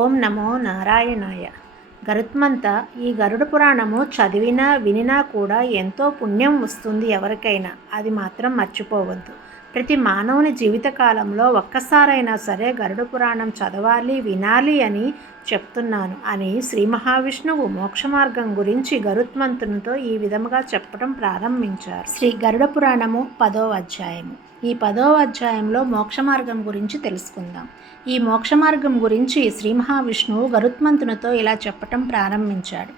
ఓం నమో నారాయణాయ. గరుత్మంత ఈ గరుడ పురాణము చదివినా వినినా కూడా ఎంతో పుణ్యం వస్తుంది ఎవరికైనా. అది మాత్రం మర్చిపోవద్దు. ప్రతి మానవుని జీవితకాలంలో ఒక్కసారైనా సరే గరుడ పురాణం చదవాలి వినాలి అని చెప్తున్నాను అని శ్రీ మహావిష్ణువు మోక్ష మార్గం గురించి గరుత్మంతునితో ఈ విధముగా చెప్పడం ప్రారంభించారు. శ్రీ గరుడ పురాణము పదో అధ్యాయము. ఈ పదో అధ్యాయంలో మోక్ష మార్గం గురించి తెలుసుకుందాం. ఈ మోక్ష మార్గం గురించి శ్రీ మహావిష్ణువు గరుత్మంతునితో ఇలా చెప్పటం ప్రారంభించాడు.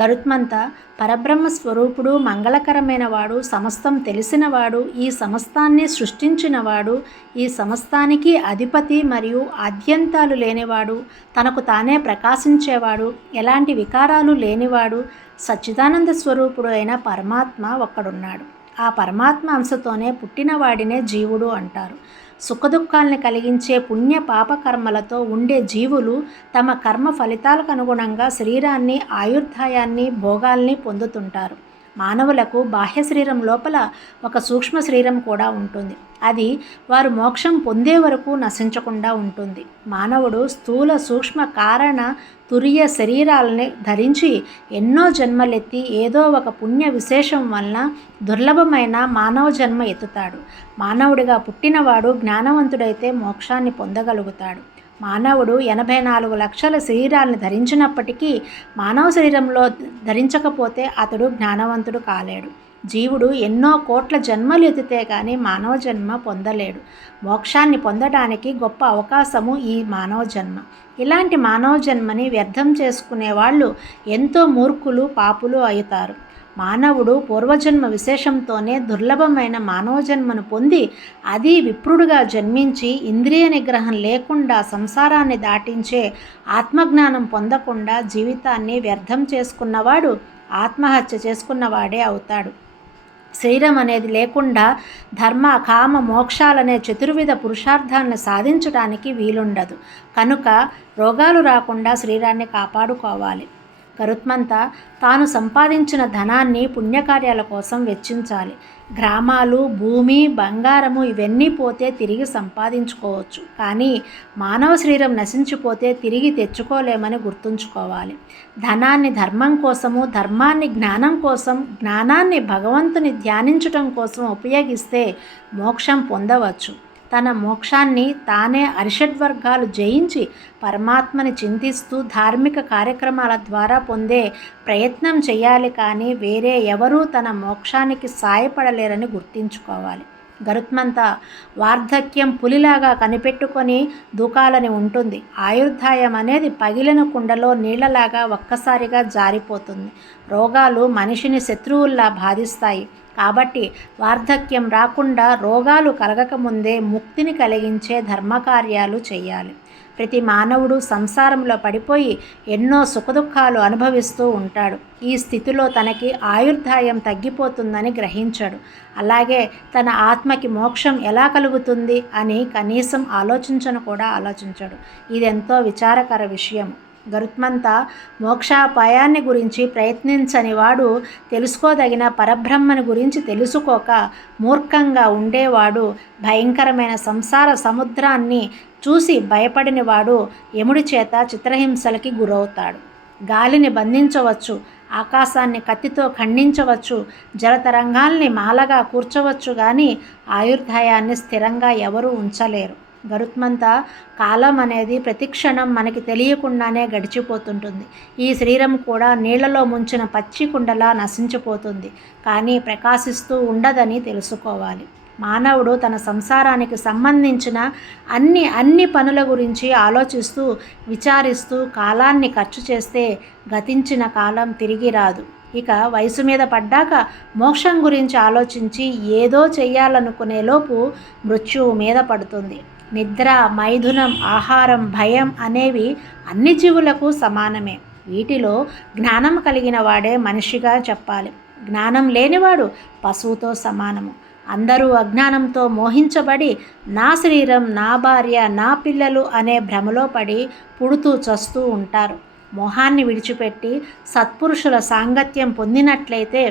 గరుత్మంత పరబ్రహ్మ స్వరూపుడు మంగళకరమైన వాడు సమస్తం తెలిసినవాడు ఈ సమస్తాన్ని సృష్టించినవాడు ఈ సమస్తానికి అధిపతి మరియు ఆద్యంతాలు లేనివాడు తనకు తానే ప్రకాశించేవాడు ఎలాంటి వికారాలు లేనివాడు సచ్చిదానంద స్వరూపుడు అయిన పరమాత్మ ఒక్కడున్నాడు. ఆ పరమాత్మ అంశతోనే పుట్టినవాడినే జీవుడు అంటారు. సుఖదుఖాల్ని కలిగించే పుణ్య పాప కర్మలతో ఉండే జీవులు తమ కర్మ ఫలితాలకు అనుగుణంగా శరీరాన్ని ఆయుర్ధాయాన్ని భోగాల్ని పొందుతుంటారు. మానవులకు బాహ్య శరీరం లోపల ఒక సూక్ష్మ శరీరం కూడా ఉంటుంది. అది వారు మోక్షం పొందే వరకు నశించకుండా ఉంటుంది. మానవుడు స్థూల సూక్ష్మ కారణ తురియ శరీరాలని ధరించి ఎన్నో జన్మలెత్తి ఏదో ఒక పుణ్య విశేషం వలన దుర్లభమైన మానవ జన్మ ఎత్తుతాడు. మానవుడిగా పుట్టినవాడు జ్ఞానవంతుడైతే మోక్షాన్ని పొందగలుగుతాడు. మానవుడు ఎనభై నాలుగు లక్షల శరీరాలను ధరించినప్పటికీ మానవ శరీరంలో ధరించకపోతే అతడు జ్ఞానవంతుడు కాలేడు. జీవుడు ఎన్నో కోట్ల జన్మలు ఎత్తితే కానీ మానవ జన్మ పొందలేడు. మోక్షాన్ని పొందడానికి గొప్ప అవకాశము ఈ మానవ జన్మ. ఇలాంటి మానవ జన్మని వ్యర్థం చేసుకునే వాళ్ళు ఎంతో మూర్ఖులు పాపులు అవుతారు. మానవుడు పూర్వజన్మ విశేషంతోనే దుర్లభమైన మానవ జన్మను పొంది అది విప్రుడుగా జన్మించి ఇంద్రియ నిగ్రహం లేకుండా సంసారాన్ని దాటించే ఆత్మజ్ఞానం పొందకుండా జీవితాన్ని వ్యర్థం చేసుకున్నవాడు ఆత్మహత్య చేసుకున్నవాడే అవుతాడు. శరీరం అనేది లేకుండా ధర్మ కామ మోక్షాలనే చతుర్విధ పురుషార్థాలను సాధించడానికి వీలుండదు. కనుక రోగాలు రాకుండా శరీరాన్ని కాపాడుకోవాలి. కరుత్మంతా తాను సంపాదించిన ధనాన్ని పుణ్యకార్యాల కోసం వెచ్చించాలి. గ్రామాలు భూమి బంగారము ఇవన్నీ పోతే తిరిగి సంపాదించుకోవచ్చు. కానీ మానవ శరీరం నశించిపోతే తిరిగి తెచ్చుకోలేమని గుర్తుంచుకోవాలి. ధనాన్ని ధర్మం కోసము ధర్మాన్ని జ్ఞానం కోసం జ్ఞానాన్ని భగవంతుని ధ్యానించటం కోసం ఉపయోగిస్తే మోక్షం పొందవచ్చు. తన మోక్షాన్ని తానే అరిషడ్వర్గాలు జయించి పరమాత్మని చింతిస్తూ ధార్మిక కార్యక్రమాల ద్వారా పొందే ప్రయత్నం చేయాలి కానీ వేరే ఎవరూ తన మోక్షానికి సాయపడలేరని గుర్తించుకోవాలి. గరుత్మంత వార్ధక్యం పులిలాగా కనిపెట్టుకొని దూకాలని ఉంటుంది. ఆయుర్దాయం అనేది పగిలిన కుండలో నీళ్ళలాగా ఒక్కసారిగా జారిపోతుంది. రోగాలు మనిషిని శత్రువుల్లా బాధిస్తాయి. కాబట్టి వార్ధక్యం రాకుండా రోగాలు కలగకముందే ముక్తిని కలిగించే ధర్మకార్యాలు చేయాలి. ప్రతి మానవుడు సంసారంలో పడిపోయి ఎన్నో సుఖదుఖాలు అనుభవిస్తూ ఉంటాడు. ఈ స్థితిలో తనకి ఆయుర్దాయం తగ్గిపోతుందని గ్రహించాడు. అలాగే తన ఆత్మకి మోక్షం ఎలా కలుగుతుంది అని కనీసం ఆలోచించను కూడా ఆలోచించాడు. ఇదెంతో విచారకర విషయం. గరుత్మంత మోక్షాపాయాన్ని గురించి ప్రయత్నించని వాడు తెలుసుకోదగిన పరబ్రహ్మని గురించి తెలుసుకోక మూర్ఖంగా ఉండేవాడు. భయంకరమైన సంసార సముద్రాన్ని చూసి భయపడినవాడు యముడి చేత చిత్రహింసలకి గురవుతాడు. గాలిని బంధించవచ్చు ఆకాశాన్ని కత్తితో ఖండించవచ్చు జలతరంగాల్ని మాలగా కూర్చవచ్చు కానీ ఆయుర్దాయాన్ని స్థిరంగా ఎవరూ ఉంచలేరు. గరుత్మంత కాలం అనేది ప్రతిక్షణం మనకి తెలియకుండానే గడిచిపోతుంటుంది. ఈ శరీరం కూడా నీళ్ళలో ముంచిన పచ్చి కుండలా నశించిపోతుంది. కానీ ప్రకాశిస్తూ ఉండదని తెలుసుకోవాలి. మానవుడు తన సంసారానికి సంబంధించిన అన్ని అన్ని పనుల గురించి ఆలోచిస్తూ విచారిస్తూ కాలాన్ని ఖర్చు చేస్తే గతించిన కాలం తిరిగి రాదు. ఇక వయసు మీద పడ్డాక మోక్షం గురించి ఆలోచించి ఏదో చేయాలనుకునే లోపు మృత్యువు మీద పడుతుంది. నిద్ర మైథునం ఆహారం భయం అనేవి అన్ని జీవులకు సమానమే. వీటిలో జ్ఞానం కలిగిన వాడే మనిషిగా చెప్పాలి. జ్ఞానం లేనివాడు పశువుతో సమానము. అందరూ అజ్ఞానంతో మోహించబడి నా శరీరం నా భార్య నా పిల్లలు అనే భ్రమలో పడి పుడుతూ చస్తూ ఉంటారు. మోహాన్ని విడిచిపెట్టి సత్పురుషుల సాంగత్యం పొందినట్లయితే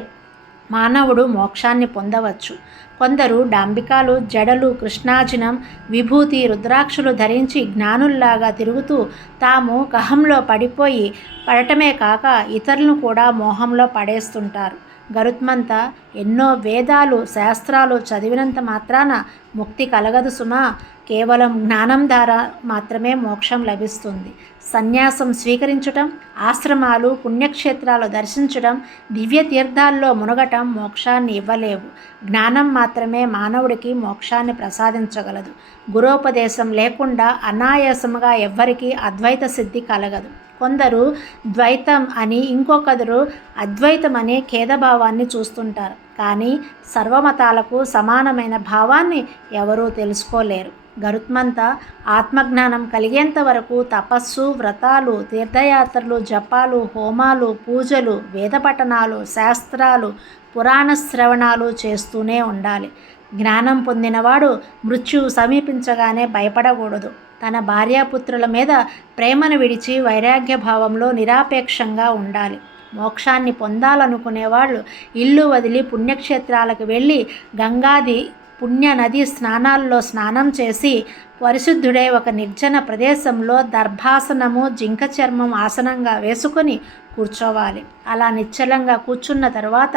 మానవుడు మోక్షాన్ని పొందవచ్చు. కొందరు డాంబికాలు జడలు కృష్ణాజనం విభూతి రుద్రాక్షలు ధరించి జ్ఞానుల్లాగా తిరుగుతూ తాము కహంలో పడిపోయి పడటమే కాక ఇతరులను కూడా మోహంలో పడేస్తుంటారు. గరుత్మంత ఎన్నో వేదాలు శాస్త్రాలు చదివినంత మాత్రాన ముక్తి కలగదు సుమా. కేవలం జ్ఞానం ద్వారా మాత్రమే మోక్షం లభిస్తుంది. సన్యాసం స్వీకరించటం ఆశ్రమాలు పుణ్యక్షేత్రాలు దర్శించడం దివ్య తీర్థాల్లో మునగటం మోక్షాన్ని ఇవ్వలేవు. జ్ఞానం మాత్రమే మానవుడికి మోక్షాన్ని ప్రసాదించగలదు. గురోపదేశం లేకుండా అనాయాసముగా ఎవ్వరికీ అద్వైత సిద్ధి కలగదు. కొందరు ద్వైతం అని ఇంకొకరు అద్వైతం అనే ఖేదభావాన్ని చూస్తుంటారు. కానీ సర్వమతాలకు సమానమైన భావాన్ని ఎవరూ తెలుసుకోలేరు. గరుత్మంత ఆత్మజ్ఞానం కలిగేంత వరకు తపస్సు వ్రతాలు తీర్థయాత్రలు జపాలు హోమాలు పూజలు వేదపఠనాలు శాస్త్రాలు పురాణ శ్రవణాలు చేస్తూనే ఉండాలి. జ్ఞానం పొందినవాడు మృత్యువు సమీపించగానే భయపడకూడదు. తన భార్యాపుత్రుల మీద ప్రేమను విడిచి వైరాగ్య భావంలో నిరాపేక్షంగా ఉండాలి. మోక్షాన్ని పొందాలనుకునేవాళ్ళు ఇల్లు వదిలి పుణ్యక్షేత్రాలకు వెళ్ళి గంగాది పుణ్య నది స్నానాల్లో స్నానం చేసి పరిశుద్ధుడే ఒక నిర్జన ప్రదేశంలో దర్భాసనము జింక చర్మం ఆసనంగా వేసుకొని కూర్చోవాలి. అలా నిశ్చలంగా కూర్చున్న తర్వాత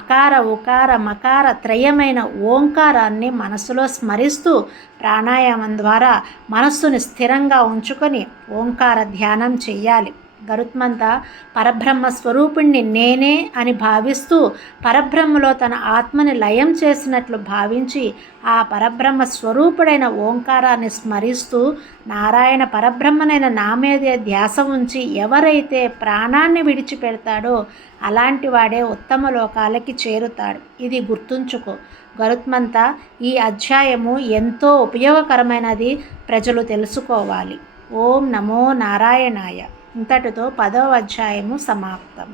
అకార ఉకార మకార త్రయమైన ఓంకారాన్ని మనసులో స్మరిస్తూ ప్రాణాయామం ద్వారా మనస్సుని స్థిరంగా ఉంచుకొని ఓంకార ధ్యానం చేయాలి. గరుత్మంత పరబ్రహ్మ స్వరూపుణ్ణి నేనే అని భావిస్తూ పరబ్రహ్మలో తన ఆత్మని లయం చేసినట్లు భావించి ఆ పరబ్రహ్మ స్వరూపుడైన ఓంకారాన్ని స్మరిస్తూ నారాయణ పరబ్రహ్మనైన నా మీదే ధ్యాస ఉంచి ఎవరైతే ప్రాణాన్ని విడిచిపెడతాడో అలాంటి వాడే ఉత్తమ లోకాలకి చేరుతాడు. ఇది గుర్తుంచుకో. గరుత్మంత ఈ అధ్యాయము ఎంతో ఉపయోగకరమైనది ప్రజలు తెలుసుకోవాలి. ఓం నమో నారాయణాయ. ఇంతటితో పదవ అధ్యాయము సమాప్తం.